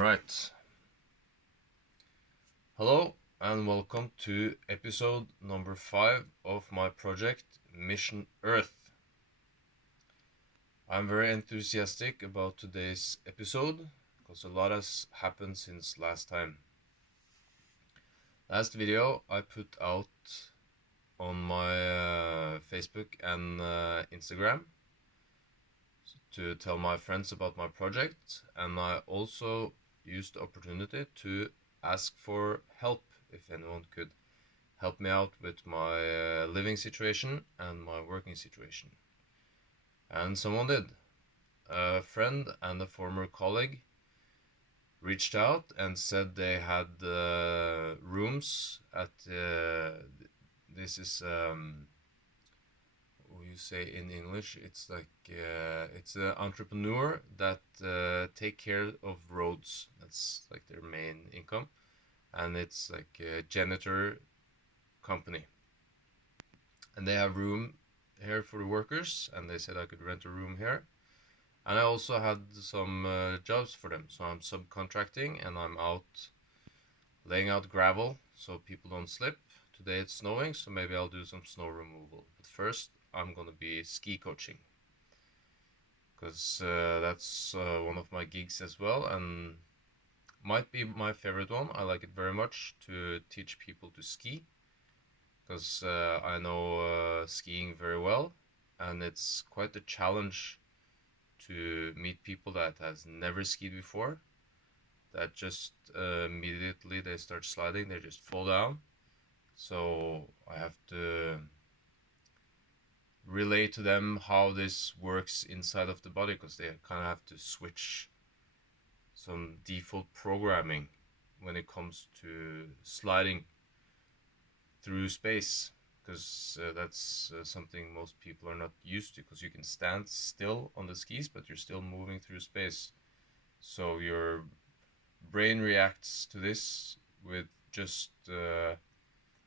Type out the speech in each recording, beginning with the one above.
Alright. Hello and welcome to episode number 5 of my project Mission Earth. I'm very enthusiastic about today's episode because a lot has happened since last time. Last video I put out on my Facebook and Instagram to tell my friends about my project, and I also used the opportunity to ask for help if anyone could help me out with my living situation and my working situation. And someone did. A friend and a former colleague reached out and said they had rooms at this is what you say in English, it's like it's an entrepreneur that take care of roads. That's like their main income, and it's like a janitor company, and they have room here for the workers, and they said I could rent a room here. And I also had some jobs for them, so I'm subcontracting and I'm out laying out gravel so people don't slip. Today it's snowing, so maybe I'll do some snow removal, but first I'm gonna be ski coaching, because that's one of my gigs as well, and might be my favorite one. I like it very much to teach people to ski, because I know skiing very well, and it's quite a challenge to meet people that has never skied before, that just immediately they start sliding, they just fall down. So I have to relay to them how this works inside of the body, because they kind of have to switch some default programming when it comes to sliding through space, because that's something most people are not used to, because you can stand still on the skis but you're still moving through space, so your brain reacts to this with just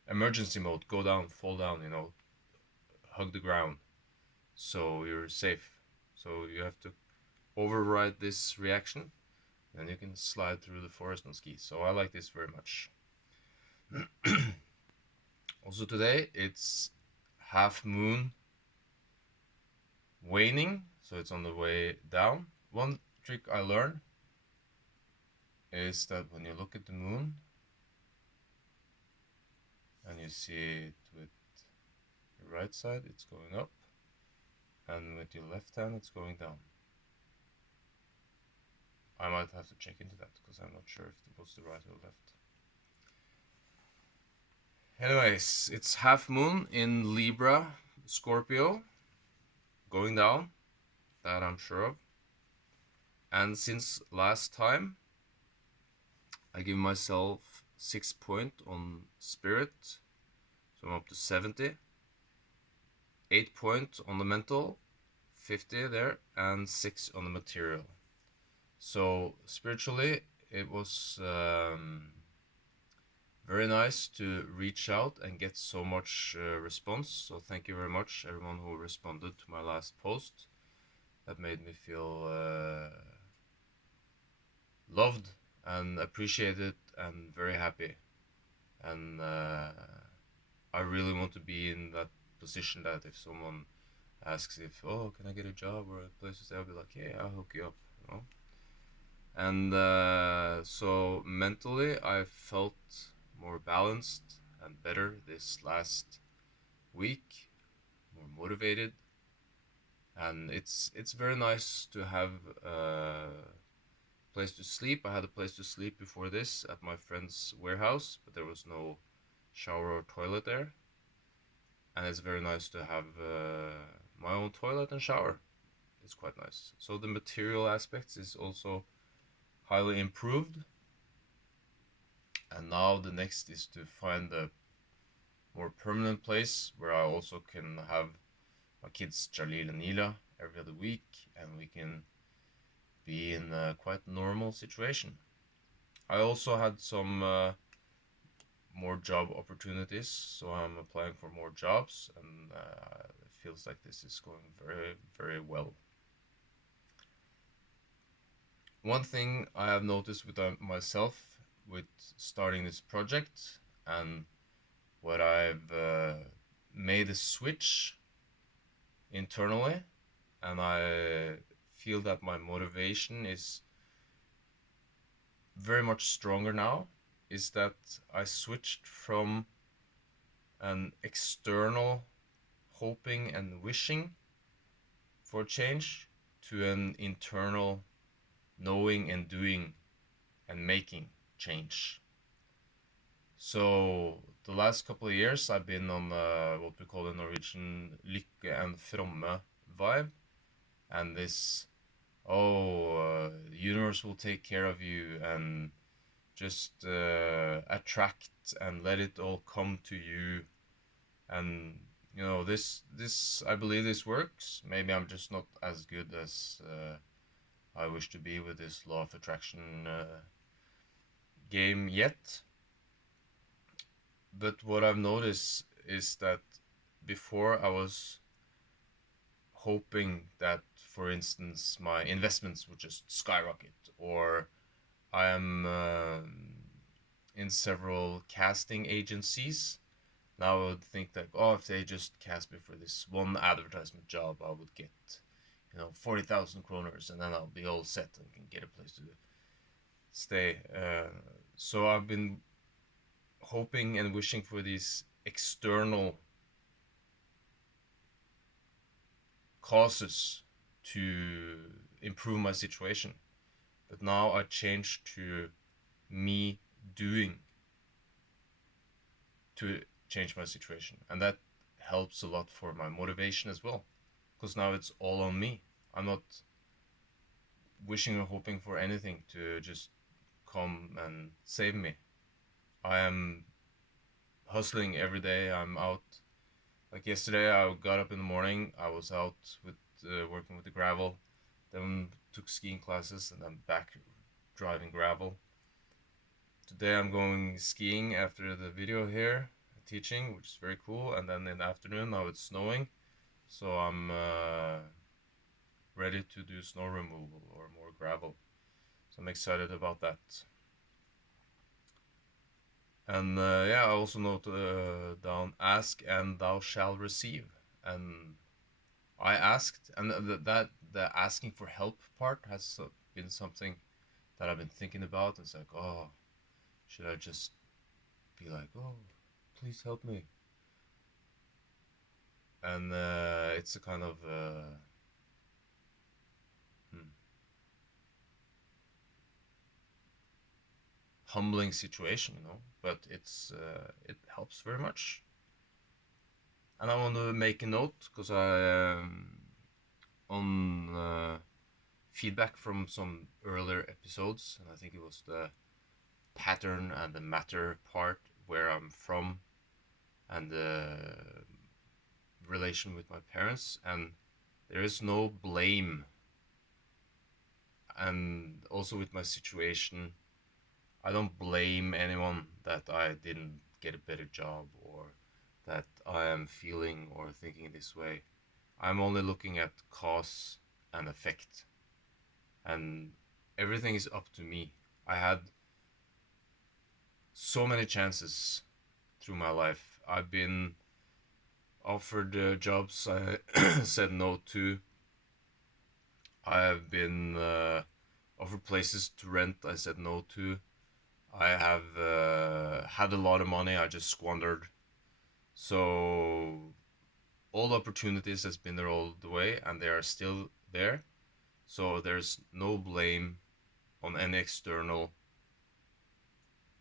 emergency mode, go down, fall down, hug the ground, so you're safe. So you have to override this reaction, and you can slide through the forest on skis. So I like this very much. Also today it's half moon waning, so it's on the way down. One trick I learned is that when you look at the moon and you see it with your right side, it's going up, and with your left hand it's going down. I might have to check into that because I'm not sure if it was the right or left. Anyways, it's half moon in Libra, Scorpio, going down, that I'm sure of. And since last time, I give myself 6 point on spirit, so I'm up to 70. 8 point on the mental, 50 there, and 6 on the material. So spiritually, it was very nice to reach out and get so much response. So thank you very much, everyone who responded to my last post. That made me feel loved and appreciated and very happy. And I really want to be in that position that if someone asks if, oh, can I get a job or a place to stay, I'll be like, yeah, I'll hook you up. And so mentally I felt more balanced and better this last week, more motivated, and it's very nice to have a place to sleep. I had a place to sleep before this at my friend's warehouse, but there was no shower or toilet there, and it's very nice to have my own toilet and shower. It's quite nice. So the material aspects is also highly improved, and now the next is to find a more permanent place where I also can have my kids Jalil and Nila every other week, and we can be in a quite normal situation. I also had some more job opportunities, so I'm applying for more jobs, and it feels like this is going very, very well. one thing I have noticed with myself with starting this project, and what I've made a switch internally, and I feel that my motivation is very much stronger now, is that I switched from an external hoping and wishing for change to an internal knowing and doing and making change. So the last couple of years I've been on what we call the Norwegian lykke and fromme vibe, and this, the universe will take care of you, and just attract and let it all come to you. And this I believe this works. Maybe I'm just not as good as I wish to be with this law of attraction game yet. But what I've noticed is that before I was hoping that, for instance, my investments would just skyrocket, or I am in several casting agencies. Now I would think that, oh, if they just cast me for this one advertisement job, I would get, 40,000 kroners, and then I'll be all set and can get a place to stay. So I've been hoping and wishing for these external causes to improve my situation. But now I changed to me doing to change my situation. And that helps a lot for my motivation as well. Because now it's all on me. I'm not wishing or hoping for anything to just come and save me. I am hustling every day. I'm out. Like yesterday, I got up in the morning. I was out with working with the gravel. Then took skiing classes, and I'm back driving gravel. Today I'm going skiing after the video here, teaching, which is very cool. And then in the afternoon, now it's snowing, so I'm ready to do snow removal or more gravel. So I'm excited about that. And yeah, I also note down, ask and thou shalt receive. And I asked, and the asking for help part has been something that I've been thinking about. It's like, oh, should I just be like, oh, please help me? And it's a kind of humbling situation, but it helps very much. And I want to make a note, because I on feedback from some earlier episodes, and I think it was the pattern and the matter part, where I'm from, and the relation with my parents, and there is no blame. And also with my situation, I don't blame anyone that I didn't get a better job, or that I am feeling or thinking this way. I'm only looking at cause and effect, and everything is up to me. I had so many chances through my life. I've been offered jobs I said no to. I have been offered places to rent I said no to. I have had a lot of money I just squandered. So all the opportunities has been there all the way, and they are still there. So there's no blame on any external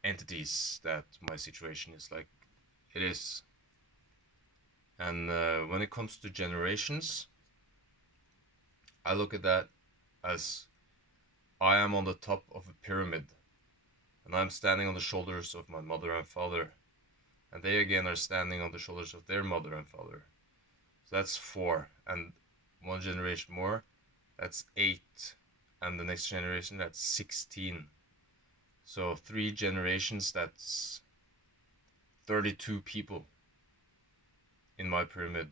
entities that my situation is like it is. And when it comes to generations, I look at that as I am on the top of a pyramid, and I'm standing on the shoulders of my mother and father, and they again are standing on the shoulders of their mother and father. So that's 4, and one generation more, that's 8, and the next generation, that's 16. So 3 generations, that's 32 people in my pyramid,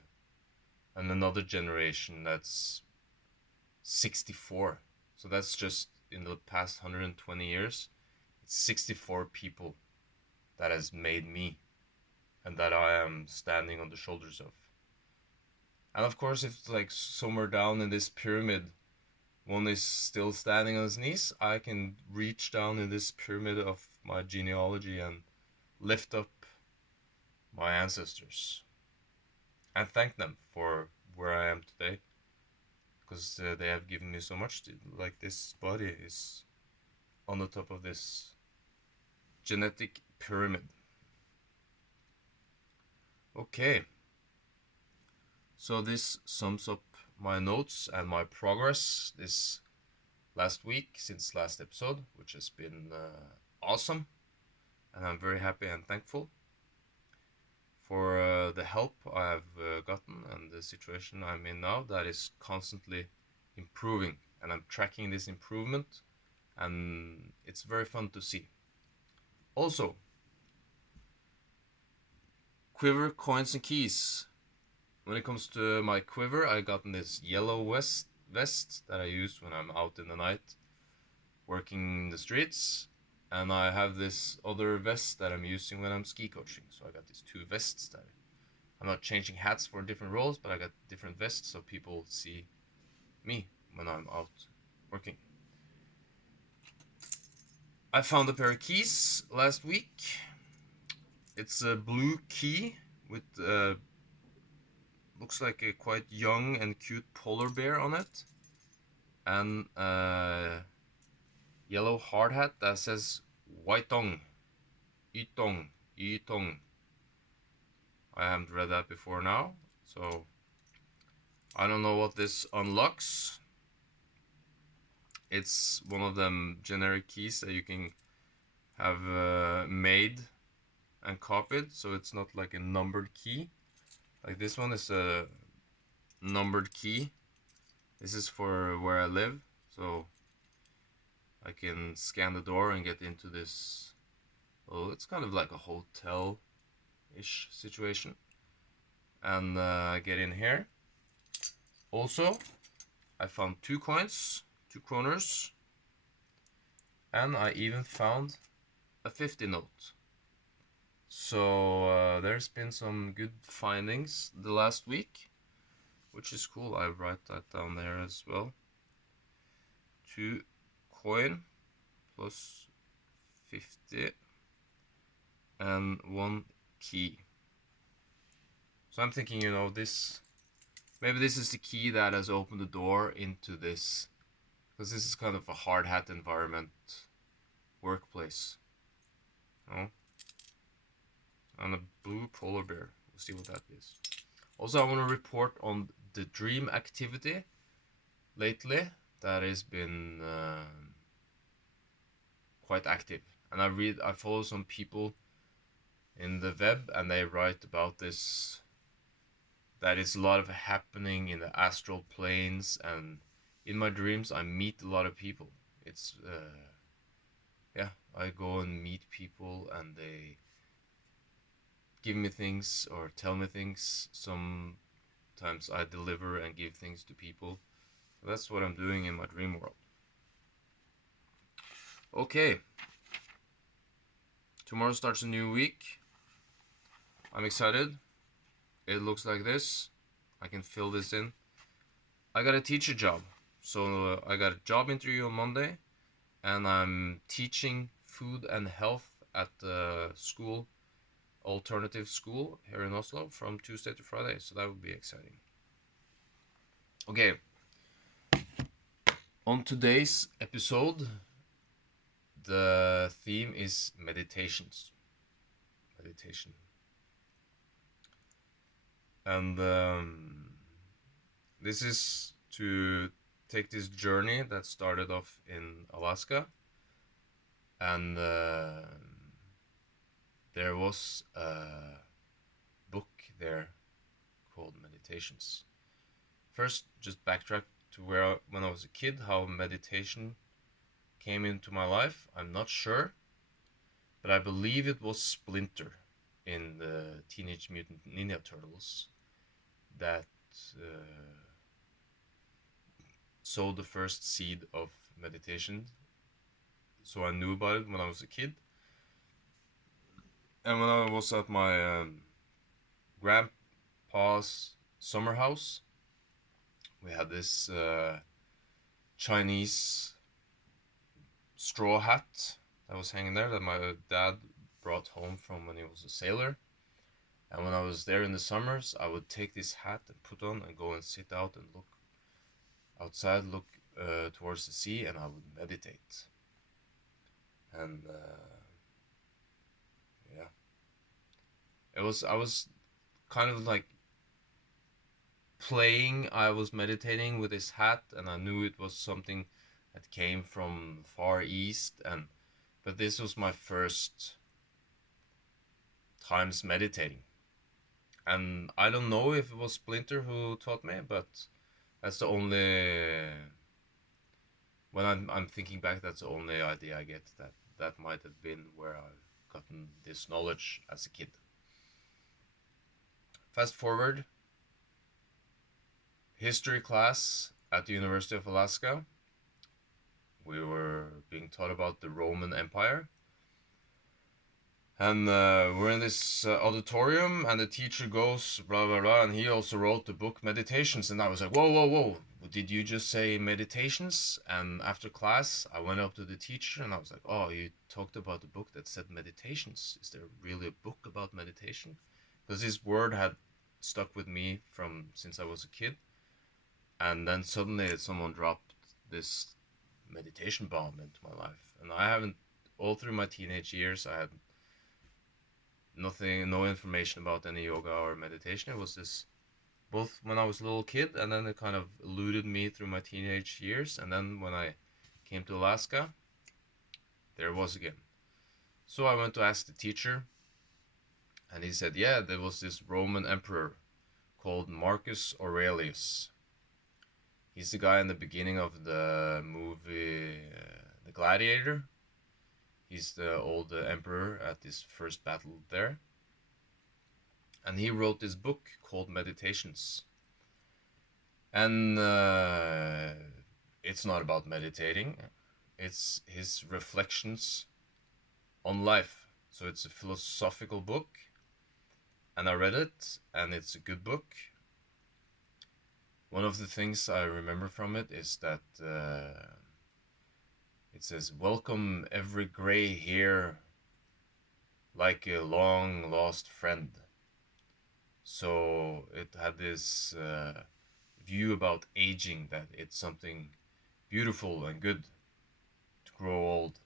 and another generation, that's 64. So that's just in the past 120 years, it's 64 people that has made me and that I am standing on the shoulders of. And of course, if like somewhere down in this pyramid, one is still standing on his knees, I can reach down in this pyramid of my genealogy and lift up my ancestors and thank them for where I am today, because they have given me so much. Like this body is on the top of this genetic pyramid. Okay, so this sums up my notes and my progress this last week since last episode, which has been awesome, and I'm very happy and thankful for the help I've gotten and the situation I'm in now that is constantly improving, and I'm tracking this improvement, and it's very fun to see. Also, quiver, coins, and keys. When it comes to my quiver, I gotten this yellow vest that I use when I'm out in the night working the streets, and I have this other vest that I'm using when I'm ski coaching. So I got these two vests that I'm not changing hats for different roles, but I got different vests so people see me when I'm out working. I found a pair of keys last week. It's a blue key with looks like a quite young and cute polar bear on it, and a yellow hard hat that says Waitong, Itong, Itong. I haven't read that before now, so I don't know what this unlocks. It's one of them generic keys that you can have made and copied, so it's not like a numbered key. Like this one is a numbered key. This is for where I live, so I can scan the door and get into this. Well, it's kind of like a hotel-ish situation, and get in here. Also, I found 2 coins, 2 kroners, and I even found a 50 note. So there's been some good findings the last week, which is cool. I write that down there as well. 2 coin plus 50 and 1 key. So I'm thinking, you know, maybe this is the key that has opened the door into this, because this is kind of a hard hat environment workplace. Oh, and a blue polar bear. We'll see what that is. Also, I want to report on the dream activity lately that has been quite active. And I follow some people in the web, and they write about this. That is a lot of happening in the astral planes, and in my dreams I meet a lot of people. It's yeah, I go and meet people, and they give me things or tell me things. Sometimes I deliver and give things to people. So that's what I'm doing in my dream world. Okay, tomorrow starts a new week. I'm excited. It looks like this. I can fill this in. I got a teacher job. So I got a job interview on Monday, and I'm teaching food and health at the school, alternative school here in Oslo, from Tuesday to Friday. So that would be exciting. Okay. On today's episode, the theme is meditations. Meditation. And this is to take this journey that started off in Alaska, and there was a book there called Meditations. First, just backtrack to when I was a kid, how meditation came into my life. I'm not sure, but I believe it was Splinter in the Teenage Mutant Ninja Turtles that sowed the first seed of meditation, so I knew about it when I was a kid. And when I was at my grandpa's summer house, we had this Chinese straw hat that was hanging there that my dad brought home from when he was a sailor. And when I was there in the summers, I would take this hat and put on and go and sit out and look outside, look towards the sea, and I would meditate. And yeah, I was kind of like playing. I was meditating with this hat, and I knew it was something that came from Far East, but this was my first times meditating. And I don't know if it was Splinter who taught me, but that's the only, when I'm thinking back, that's the only idea I get, that might have been where I've gotten this knowledge as a kid. Fast forward, history class at the University of Alaska. We were being taught about the Roman Empire. And we're in this auditorium, and the teacher goes, blah, blah, blah, and he also wrote the book Meditations. And I was like, whoa, whoa, whoa, did you just say Meditations? And after class, I went up to the teacher, and I was like, oh, you talked about a book that said Meditations. Is there really a book about meditation? Because this word had stuck with me from since I was a kid. And then suddenly someone dropped this meditation bomb into my life. And I haven't, all through my teenage years, I had no information about any yoga or meditation. It was this both when I was a little kid, and then it kind of eluded me through my teenage years, and then when I came to Alaska, there it was again. So I went to ask the teacher, and he said, yeah, there was this Roman emperor called Marcus Aurelius. He's the guy in the beginning of the movie The Gladiator. He's the old emperor at this first battle there. And he wrote this book called Meditations. And it's not about meditating. It's his reflections on life. So it's a philosophical book. And I read it, and it's a good book. One of the things I remember from it is that it says, welcome every gray hair like a long lost friend. So it had this view about aging, that it's something beautiful and good to grow old.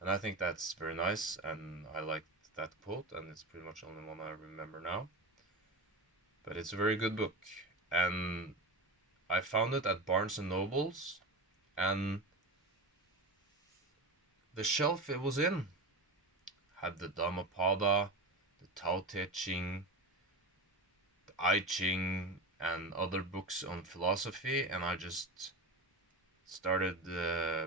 And I think that's very nice, and I liked that quote, and it's pretty much the only one I remember now. But it's a very good book, and I found it at Barnes and Nobles, and the shelf it was in had the Dhammapada, the Tao Te Ching, the I Ching, and other books on philosophy, and I just started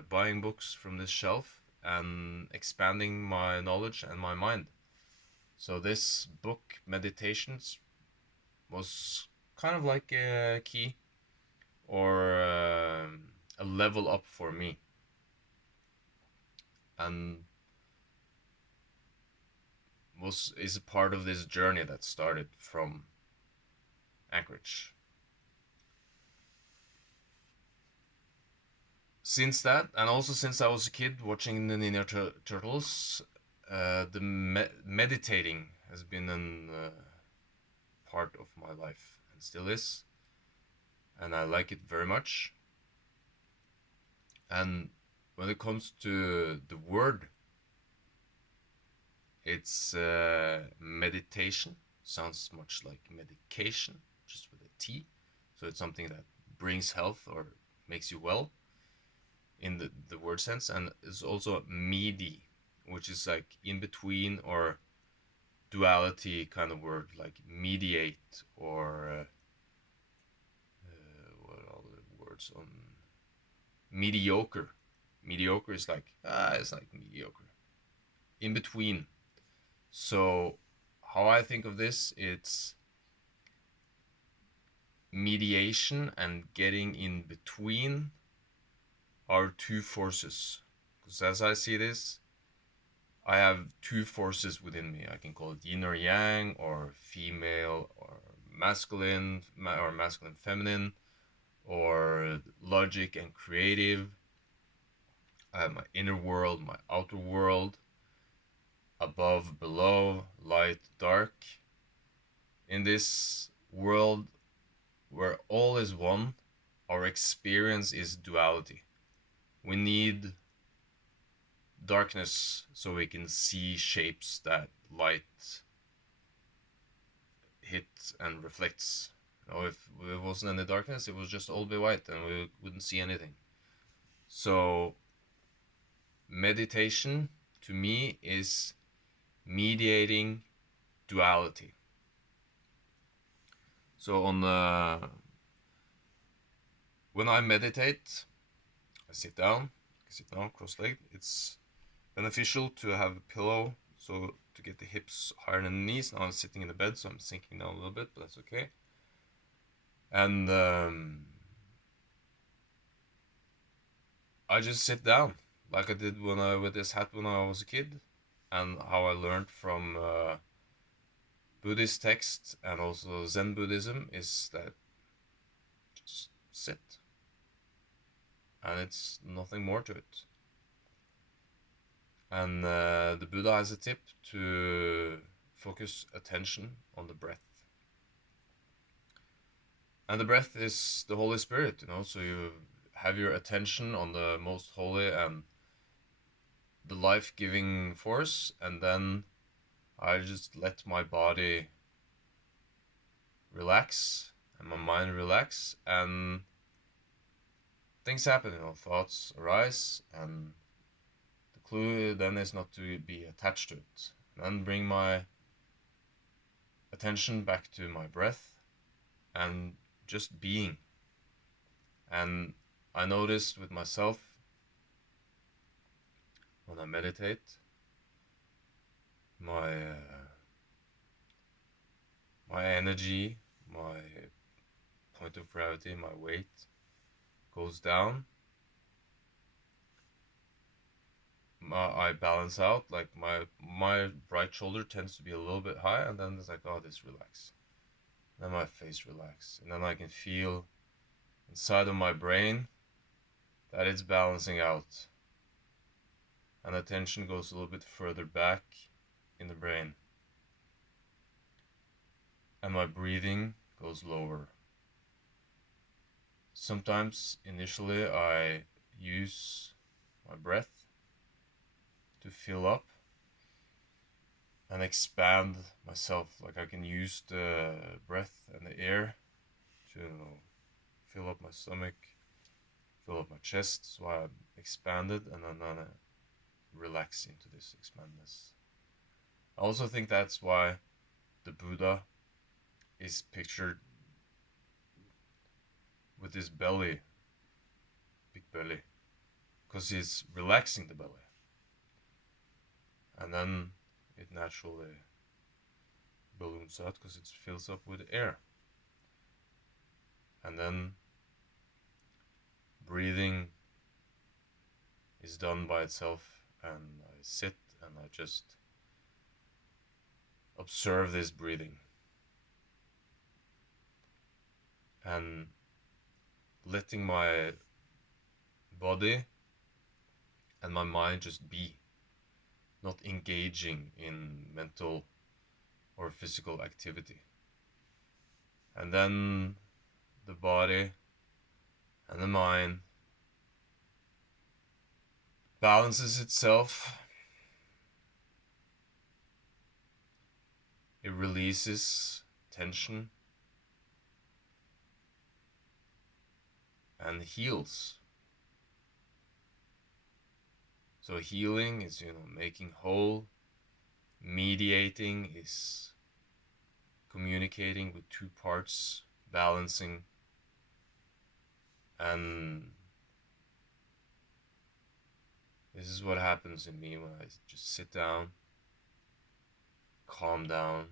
buying books from this shelf and expanding my knowledge and my mind. So this book, Meditations, was kind of like a key, or a level up for me. And is a part of this journey that started from Anchorage. Since that, and also since I was a kid watching the Ninja Turtles, the meditating has been a part of my life, and still is, and I like it very much. And when it comes to the word, it's meditation. Sounds much like medication, just with a T. So it's something that brings health or makes you well in the word sense. And it's also medi, which is like in between or duality kind of word, like mediate, or what are the words on mediocre. Mediocre is like, it's like mediocre. In between. So how I think of this, it's mediation and getting in between are two forces. Because as I see this, I have two forces within me. I can call it yin or yang, or female or masculine, or masculine feminine, or logic and creative. I have my inner world, my outer world, above, below, light, dark. In this world where all is one, our experience is duality. We need darkness so we can see shapes that light hit and reflects. You know, if there wasn't any darkness, it was just all be white and we wouldn't see anything. So meditation to me is mediating duality. So when I meditate, I sit down, cross-legged. It's beneficial to have a pillow, so to get the hips higher than the knees. Now I'm sitting in the bed, so I'm sinking down a little bit, but that's okay. And I just sit down, like I did with this hat when I was a kid, and how I learned from Buddhist texts and also Zen Buddhism is that just sit, and it's nothing more to it. And the Buddha has a tip to focus attention on the breath. And the breath is the Holy Spirit, you know, so you have your attention on the most holy and the life-giving force, and then I just let my body relax and my mind relax, and things happen, you know, thoughts arise, and the clue then is not to be attached to it. And then bring my attention back to my breath and just being. And I noticed with myself when I meditate, my energy, my point of gravity, my weight goes down. I balance out, like my right shoulder tends to be a little bit high, and then it's like, oh, this relax. Then my face relax, and then I can feel inside of my brain that it's balancing out, and attention goes a little bit further back in the brain, and my breathing goes lower. Sometimes initially I use my breath to fill up and expand myself, like I can use the breath and the air to, you know, fill up my stomach, fill up my chest, so I'm expanded, and then I relax into this expandedness. I also think that's why the Buddha is pictured with his belly, big belly, because he's relaxing the belly, and then it naturally balloons out because it fills up with air. And then breathing is done by itself, and I sit and I just observe this breathing and letting my body and my mind just be, not engaging in mental or physical activity. And then the body and the mind balances itself. It releases tension and heals. So healing is, you know, making whole. Mediating is communicating with two parts, balancing. And this is what happens in me when I just sit down, calm down,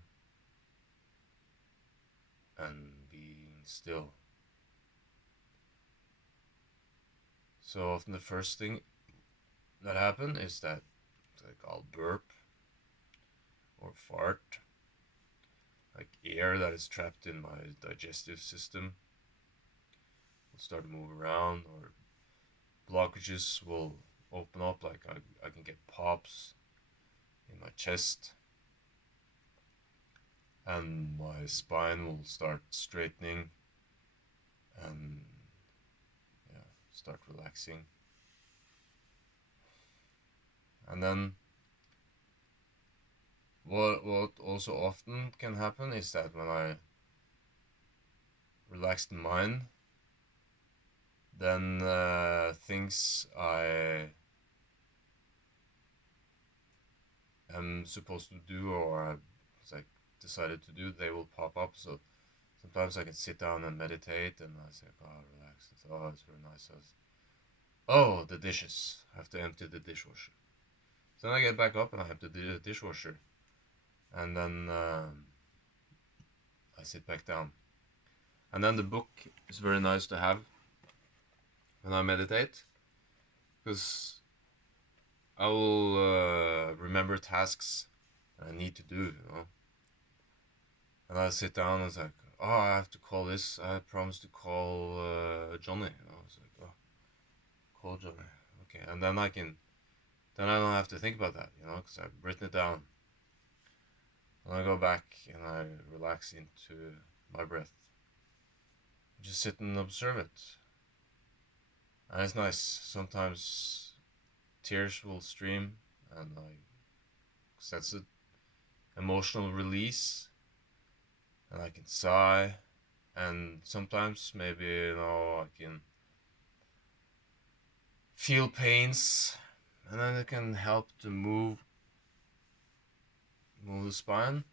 and being still. So often the first thing that happens is that like I'll burp or fart, like air that is trapped in my digestive system will start to move around, or blockages will open up, like I can get pops in my chest, and my spine will start straightening and yeah, start relaxing. And then what also often can happen is that when I relax the mind, then things I am supposed to do or I like decided to do, they will pop up. So sometimes I can sit down and meditate, and I say, "Oh, relax." It's, oh, it's very nice. Oh, the dishes. I have to empty the dishwasher. So then I get back up and I empty the dishwasher, and then I sit back down. And then the book is very nice to have when I meditate, because I will remember tasks I need to do, And I sit down and it's like, oh, I have to call this. I promised to call Johnny. It's like, oh, call Johnny. Okay, and then then I don't have to think about that, because I've written it down. And I go back and I relax into my breath. Just sit and observe it. And it's nice. Sometimes tears will stream, and cause that's an emotional release, and I can sigh, and sometimes maybe I can feel pains, and then it can help to move the spine.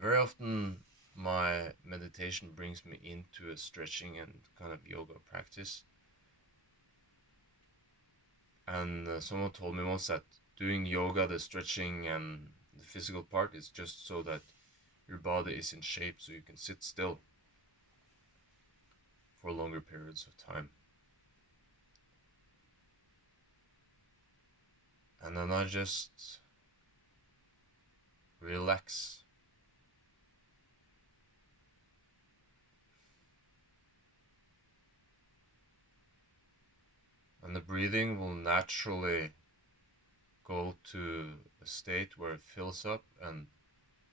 Very often, my meditation brings me into a stretching and kind of yoga practice. And someone told me once that doing yoga, the stretching and the physical part, is just so that your body is in shape so you can sit still for longer periods of time. And then I just relax. And the breathing will naturally go to a state where it fills up and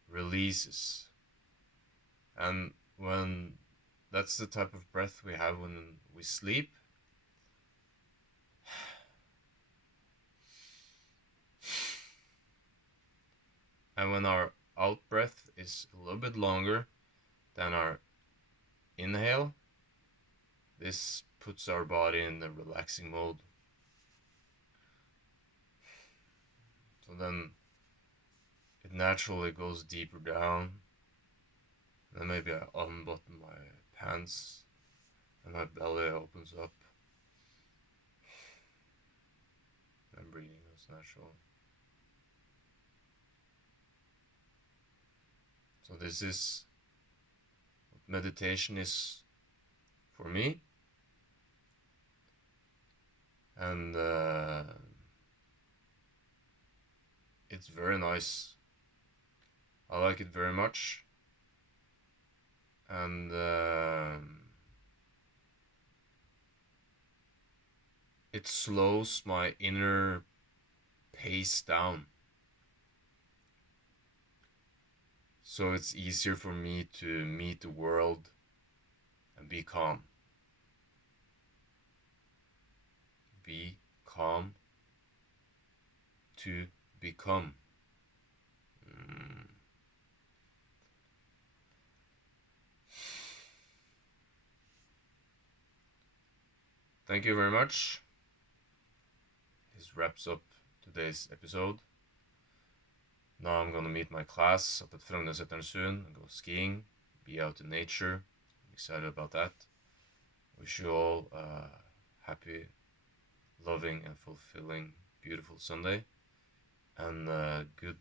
releases. And when that's the type of breath we have when we sleep. And when our out breath is a little bit longer than our inhale, this puts our body in the relaxing mode. So then it naturally goes deeper down. Then maybe I unbutton my pants and my belly opens up. And breathing is natural. So this is what meditation is for me. And it's very nice. I like it very much. And it slows my inner pace down. So it's easier for me to meet the world and be calm. Be calm to become. Mm. Thank you very much. This wraps up today's episode. Now I'm gonna meet my class up at Frognerseteren soon and go skiing, be out in nature. I'm excited about that. Wish you all a happy, loving, and fulfilling, beautiful Sunday, and a good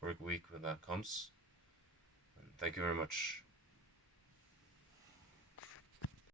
work week when that comes. And thank you very much.